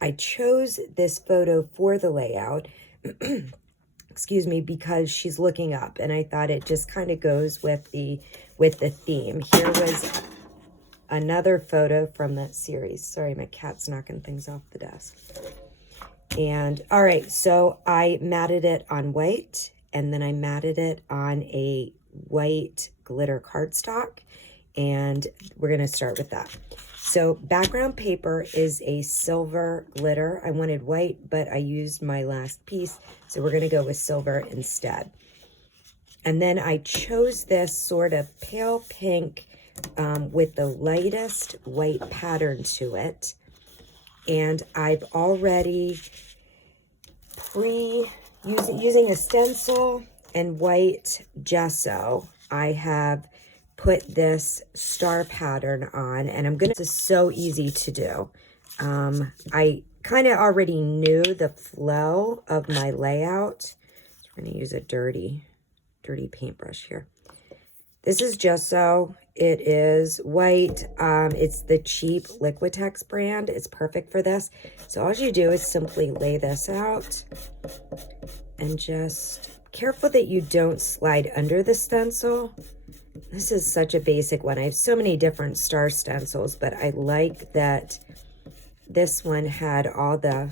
I chose this photo for the layout, excuse me, because she's looking up, and I thought it just kind of goes with the theme. Here was another photo from that series. Sorry, my cat's knocking things off the desk. And all right, so I matted it on white, and then I matted it on a white glitter cardstock, and we're going to start with that. So background paper is a silver glitter. I wanted white, but I used my last piece, so we're going to go with silver instead. And then I chose this sort of pale pink with the lightest white pattern to it. And I've already using a stencil and white gesso, I have put this star pattern on, and this is so easy to do. I kind of already knew the flow of my layout. So we're going to use a dirty paintbrush here. This is gesso. It is white. It's the cheap Liquitex brand. It's perfect for this. So all you do is simply lay this out and just careful that you don't slide under the stencil. This is such a basic one. I have so many different star stencils, but I like that this one had all the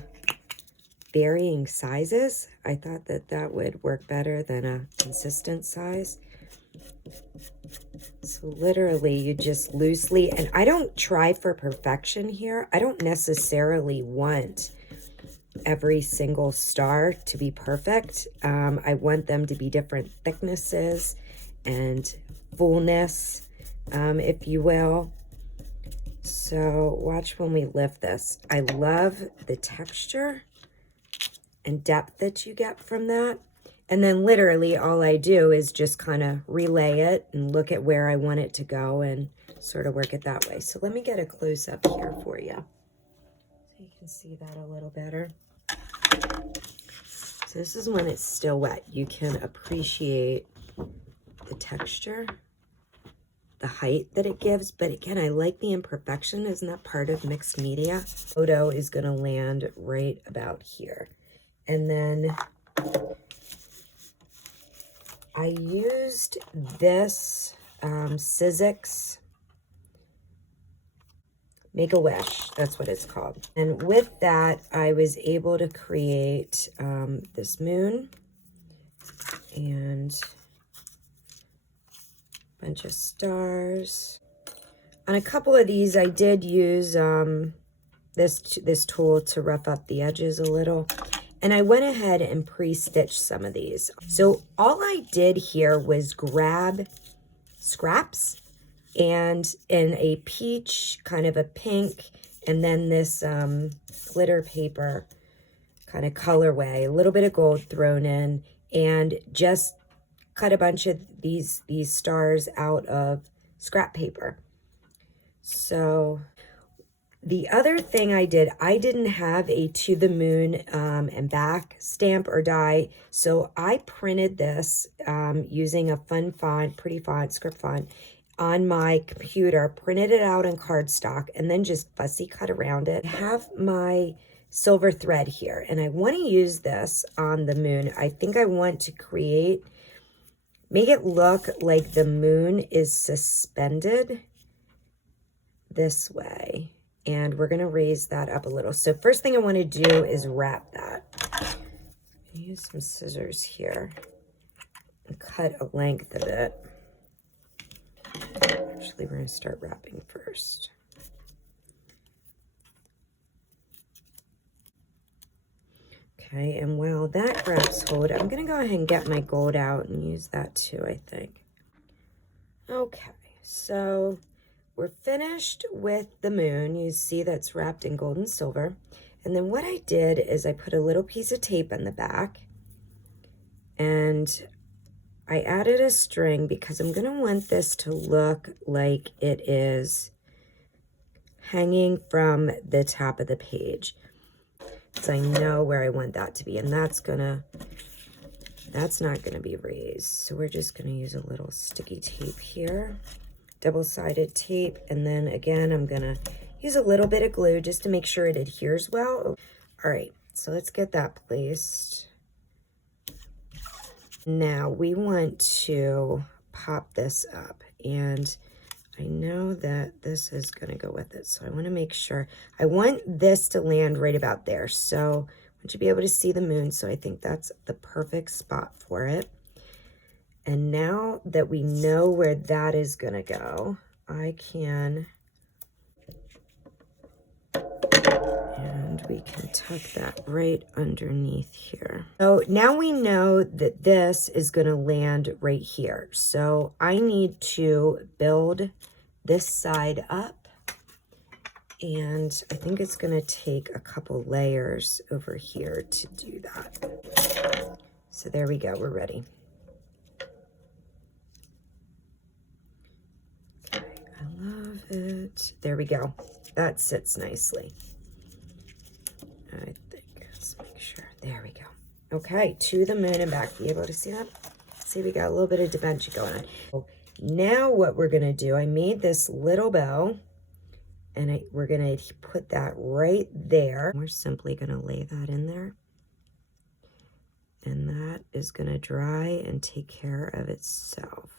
varying sizes. I thought that that would work better than a consistent size. So literally you just loosely, and I don't try for perfection here. I don't necessarily want every single star to be perfect. I want them to be different thicknesses and fullness, if you will. So watch when we lift this. I love the texture and depth that you get from that. And then literally all I do is just kind of relay it and look at where I want it to go and sort of work it that way. So let me get a close-up here for you so you can see that a little better. So this is when it's still wet. You can appreciate the texture, the height that it gives. But again, I like the imperfection. Isn't that part of mixed media? Photo is going to land right about here. And then I used this Sizzix Make-A-Wish, that's what it's called. And with that, I was able to create this moon and a bunch of stars. On a couple of these, I did use this tool to rough up the edges a little. And I went ahead and pre-stitched some of these. So all I did here was grab scraps and in a peach, kind of a pink, and then this glitter paper kind of colorway, a little bit of gold thrown in, and just cut a bunch of these stars out of scrap paper. So the other thing I did, I didn't have a to the moon and back stamp or die, so I printed this using a fun font, pretty font, script font, on my computer, printed it out in cardstock, and then just fussy cut around it. I have my silver thread here, and I want to use this on the moon. I think I want to make it look like the moon is suspended this way. And we're going to raise that up a little. So first thing I want to do is wrap that. Use some scissors here and cut a length of it. Actually, we're going to start wrapping first. Okay, and while that grabs hold, I'm going to go ahead and get my gold out and use that too, I think. Okay, so we're finished with the moon. You see that's wrapped in gold and silver. And then what I did is I put a little piece of tape in the back, and I added a string because I'm going to want this to look like it is hanging from the top of the page. So I know where I want that to be, and that's not going to be raised. So we're just going to use a little sticky tape here. Double-sided tape, and then again I'm gonna use a little bit of glue just to make sure it adheres well. All right, so let's get that placed. Now we want to pop this up, and I know that this is going to go with it, so I want to make sure. I want this to land right about there, so I want you to be able to see the moon, so I think that's the perfect spot for it. And now that we know where that is going to go, I can, and we can tuck that right underneath here. So now we know that this is going to land right here. So I need to build this side up, and I think it's going to take a couple layers over here to do that. So there we go, we're ready. Okay, I love it. There we go. That sits nicely. I think, let's make sure. There we go. Okay, to the moon and back. Be able to see that? See, we got a little bit of dimension going on. Now what we're going to do, I made this little bow, and we're going to put that right there. We're simply going to lay that in there. And that is going to dry and take care of itself.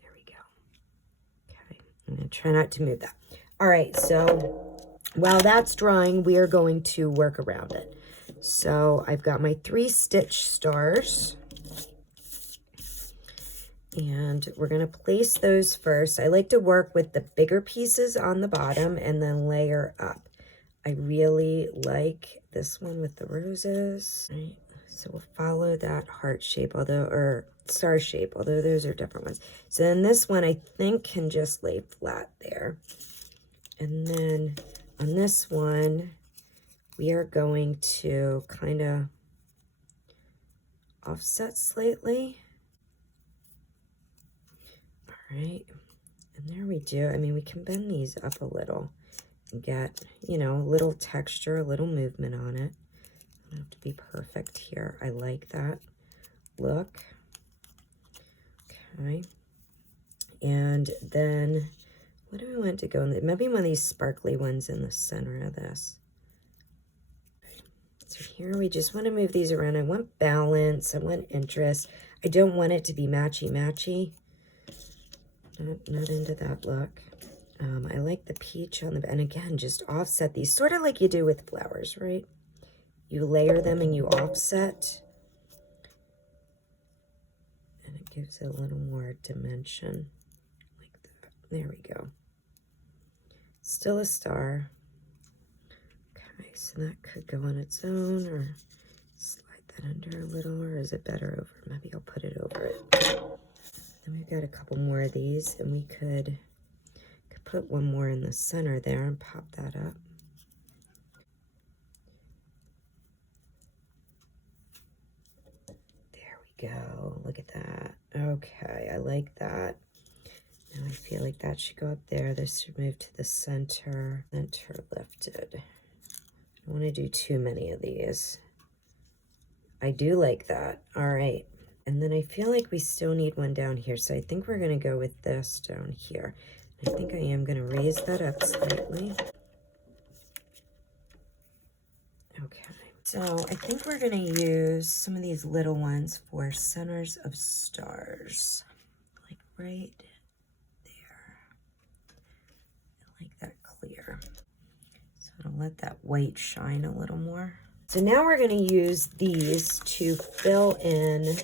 There we go. Okay, I'm going to try not to move that. All right, so while that's drying, we are going to work around it. So I've got my 3 stitch stars, and we're going to place those first. I like to work with the bigger pieces on the bottom and then layer up. I really like this one with the roses. Right? So we'll follow that heart shape, or star shape, although those are different ones. So then this one I think can just lay flat there. And then on this one, we are going to kind of offset slightly. All right, and there we do. I mean, we can bend these up a little and get, you know, a little texture, a little movement on it. Doesn't have to be perfect here. I like that look. Okay, and then what do we want to go in? Maybe one of these sparkly ones in the center of this. So here we just want to move these around. I want balance. I want interest. I don't want it to be matchy-matchy. Not into that look. I like the peach on the, and again, just offset these, sort of like you do with flowers, right? You layer them and you offset. And it gives it a little more dimension, like that. There we go. Still a star. Okay, so that could go on its own, or slide that under a little, or is it better over? Maybe I'll put it over it. Then we've got a couple more of these, and we could put one more in the center there and pop that up. There we go. Look at that. Okay, I like that. Now I feel like that should go up there. This should move to the center. Center lifted. I don't want to do too many of these. I do like that. All right. And then I feel like we still need one down here. So I think we're going to go with this down here. I think I am going to raise that up slightly. Okay. So I think we're going to use some of these little ones for centers of stars. Like right there. I like that clear. So it'll let that white shine a little more. So now we're going to use these to fill in.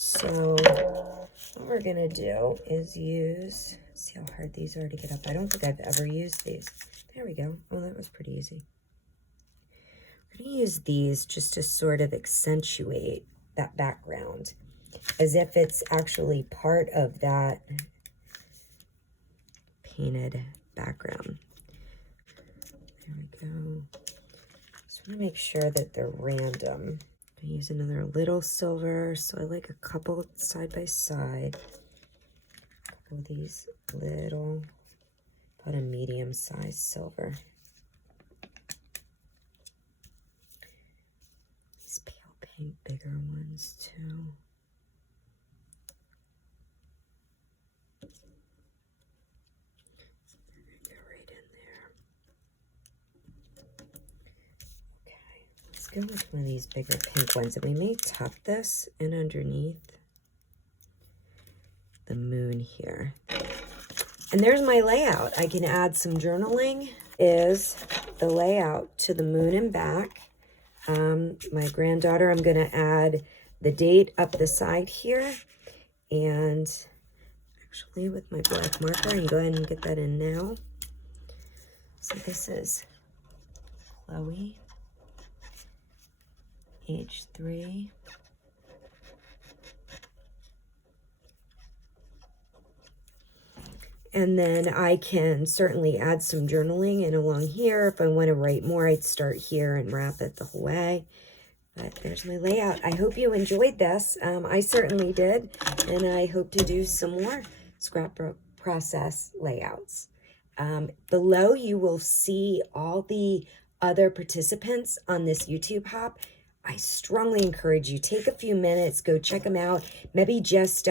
So what we're going to do is use, see how hard these are to get up. I don't think I've ever used these. There we go. Oh, that was pretty easy. We're going to use these just to sort of accentuate that background, as if it's actually part of that painted background. There we go. Just want to make sure that they're random. I use another little silver, so I like a couple side by side. A couple of these little, about a medium sized silver. These pale pink bigger ones too. go with one of these bigger pink ones, and we may tuck this in underneath the moon here. And there's my layout. I can add some journaling. Is the layout to the moon and back. My granddaughter, I'm going to add the date up the side here. And actually with my black marker, I can go ahead and get that in now. So this is Chloe, age 3. And then I can certainly add some journaling in along here. If I want to write more, I'd start here and wrap it the whole way. But there's my layout. I hope you enjoyed this. I certainly did. And I hope to do some more scrapbook process layouts. Below, you will see all the other participants on this YouTube hop. I strongly encourage you, take a few minutes, go check them out. Maybe just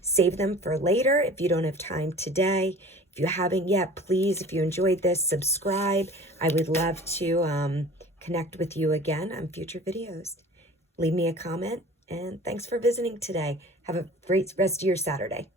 save them for later if you don't have time today. If you haven't yet, please, if you enjoyed this, subscribe. I would love to connect with you again on future videos. Leave me a comment, and thanks for visiting today. Have a great rest of your Saturday.